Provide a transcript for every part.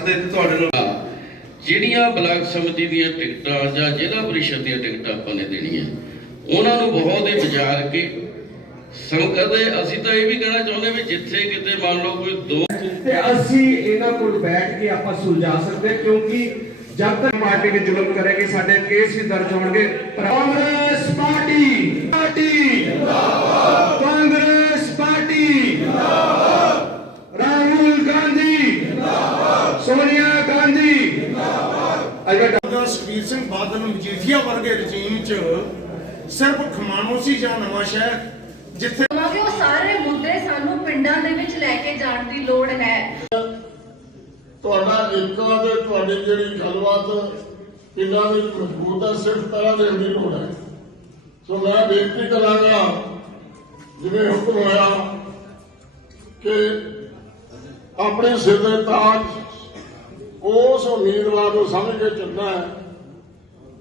ਤੇ ਤੁਹਾਡੇ ਨਾਲ ਜਿਹੜੀਆਂ ਬਲਾਕ ਸਮਿਤੀ ਦੀਆਂ ਟਿਕਟਾਂ ਜਾਂ ਜ਼ਿਲ੍ਹਾ ਪਰਿਸ਼ਦ ਦੀਆਂ ਟਿਕਟਾਂ ਆਪਾਂ ਨੇ ਦੇਣੀਆਂ ਉਹਨਾਂ ਨੂੰ ਬਹੁਤ ਹੀ ਵਿਚਾਰ ਕੇ ਸੰਗਤ ਦੇ ਅਸੀਂ ਤਾਂ ਇਹ ਵੀ ਕਹਿਣਾ ਚਾਹੁੰਦੇ ਵੀ ਜਿੱਥੇ ਕਿਤੇ ਮੰਨ ਲਓ ਕੋਈ ਦੋ ਤੇ ਅਸੀਂ ਇਹਨਾਂ ਕੋਲ ਬੈਠ ਕੇ ਆਪਾਂ ਸੁਲਝਾ ਸਕਦੇ ਕਿਉਂਕਿ ਜਦ ਤੱਕ ਪਾਰਟੀ ਨੇ ਜ਼ੁਲਮ ਕਰੇਗੀ ਸਾਡੇ ਕੇਸ ਵੀ ਦਰਜ ਹੋਣਗੇ। ਪਰ ਕਾਂਗਰਸ ਪਾਰਟੀ ਜਿੰਦਾਬਾਦ ਕਾਂਗਰਸ ਪਾਰਟੀ ਜਿੰਦਾਬਾਦ ਰਾਹੁਲ ਗਾਂਧੀ ਜਿੰਦਾਬਾਦ ਸੋਨੀਆ ਗਾਂਧੀ ਜਿੰਦਾਬਾਦ ਅਜਾ ਦਾ ਸੁਖਬੀਰ ਸਿੰਘ ਬਾਦਲ ਮਜੀਠੀਆ ਵਰਗੇ ਰਜੀਮ 'ਚ ਸਿਰਫ ਖਮਾਣੋਂ ਸੀ ਜਾਂ ਨਵਾਂ ਸ਼ਹਿਰ ਜਿੱਥੇ ਕਿ ਉਹ ਸਾਰੇ ਮੁੱਦੇ ਸਾਨੂੰ ਪਿੰਡਾਂ ਦੇ ਵਿੱਚ ਲੈ ਕੇ ਜਾਣ ਦੀ ਲੋੜ ਹੈ। ਤੁਹਾਡਾ ਏਕਤਾ ਤੇ ਤੁਹਾਡੀ ਜਿਹੜੀ ਗੱਲਬਾਤ ਪਿੰਡਾਂ ਵਿੱਚ ਮਜ਼ਬੂਤ ਹੈ ਸਿਰਫ ਤਰ੍ਹਾਂ ਦੇ ਦੀ ਲੋੜ ਹੈ। ਸੋ ਮੈਂ ਬੇਨਤੀ ਕਰਾਂਗਾ ਜਿਵੇਂ ਹੁਕਮ ਹੋਇਆ ਕਿ ਆਪਣੇ ਸਿਰ ਦੇ ਤਾਜ ਉਸ ਉਮੀਦਵਾਰ ਨੂੰ ਸਮਝ ਕੇ ਚੱਲਣਾ ਹੈ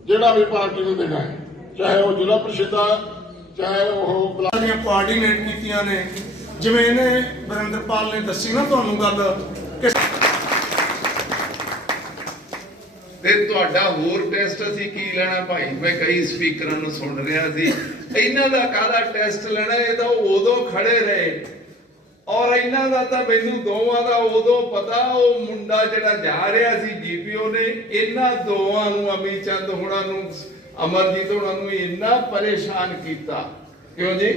ਜਿਹੜਾ ਵੀ ਪਾਰਟੀ ਨੂੰ ਦੇਣਾ ਹੈ। ਚਾਹੇ ਉਹ ਜ਼ਿਲ੍ਹਾ ਪ੍ਰੀਸ਼ਦ ਹੈ ਚਾਹੇ ਉਹ ਬਲਾਕ ਦੀਆਂ ਕੋਆਰਡੀਨੇਟ ਕੀਤੀਆਂ ਨੇ ਜਿਵੇਂ ਇਹਨੇ ਵਰਿੰਦਰਪਾਲ ਨੇ ਦੱਸੀ ਨਾ ਤੁਹਾਨੂੰ ਗੱਲ ਕਿ ਤੇ ਤੁਹਾਡਾ ਹੋਰ ਟੈਸਟ ਅਸੀਂ ਕੀ ਲੈਣਾ ਭਾਈ? ਮੈਂ ਕਈ ਸਪੀਕਰਾਂ ਨੂੰ ਸੁਣ ਰਿਹਾ ਸੀ। ਇਹਨਾਂ ਦਾ ਕਾਹਦਾ ਟੈਸਟ ਲੈਣਾ? ਇਹ ਤਾਂ ਉਦੋਂ ਖੜੇ ਰਹੇ। ਔਰ ਇਹਨਾਂ ਦਾ ਤਾਂ ਮੈਨੂੰ ਦੋਵਾਂ ਦਾ ਉਦੋਂ ਪਤਾ, ਉਹ ਮੁੰਡਾ ਜਿਹੜਾ ਜਾ ਰਿਹਾ ਸੀ ਜੀਪੀਓ ਨੇ, ਇਹਨਾਂ ਦੋਵਾਂ ਨੂੰ ਅਮੀ ਚੰਦ ਹੋਣਾ ਨੂੰ, ਅਮਰਜੀਤ ਹੋਣਾ ਨੂੰ ਇੰਨਾ ਪਰੇਸ਼ਾਨ ਕੀਤਾ। ਕਿਉਂ ਜੀ?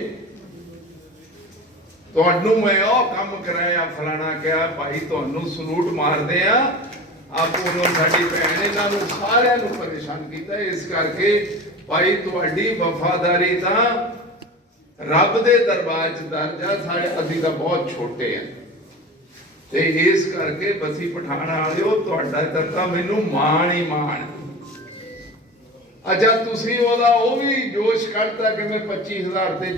ਤੁਹਾਨੂੰ ਮੈਂ ਉਹ ਕੰਮ ਕਰਾਇਆ, ਫਲਾਣਾ ਕਿਹਾ, ਭਾਈ, ਤੁਹਾਨੂੰ ਸਲੂਟ ਮਾਰਦੇ ਆ। ਆਪੋ ਨੂੰ ਸਾਡੀ ਭੈਣ ਇਹਨਾਂ ਨੂੰ ਸਾਰਿਆਂ ਨੂੰ ਪਰੇਸ਼ਾਨ ਕੀਤਾ। ਇਸ ਕਰਕੇ ਭਾਈ, ਤੁਹਾਡੀ ਵਫਾਦਾਰੀ ਤਾਂ ਰੱਬ ਦੇ ਦਰਬਾਰ 'ਚ ਦਰਜਾ ਸਾਡੇ ਅਸੀਂ ਤਾਂ ਬਹੁਤ ਛੋਟੇ ਆ। ਤੇ ਇਸ ਕਰਕੇ ਬਸੀ ਪਠਾਣ ਵਾਲਿਓ, ਤੁਹਾਡਾ ਤਾਂ ਮੈਨੂੰ ਮਾਣ ਹੀ ਮਾਣ। ਅੱਛਾ, ਤੁਸੀਂ ਉਹਦਾ ਉਹ ਵੀ ਜੋਸ਼ ਕੱਢਤਾ ਕਿ ਮੈਂ 25000 ਤੇ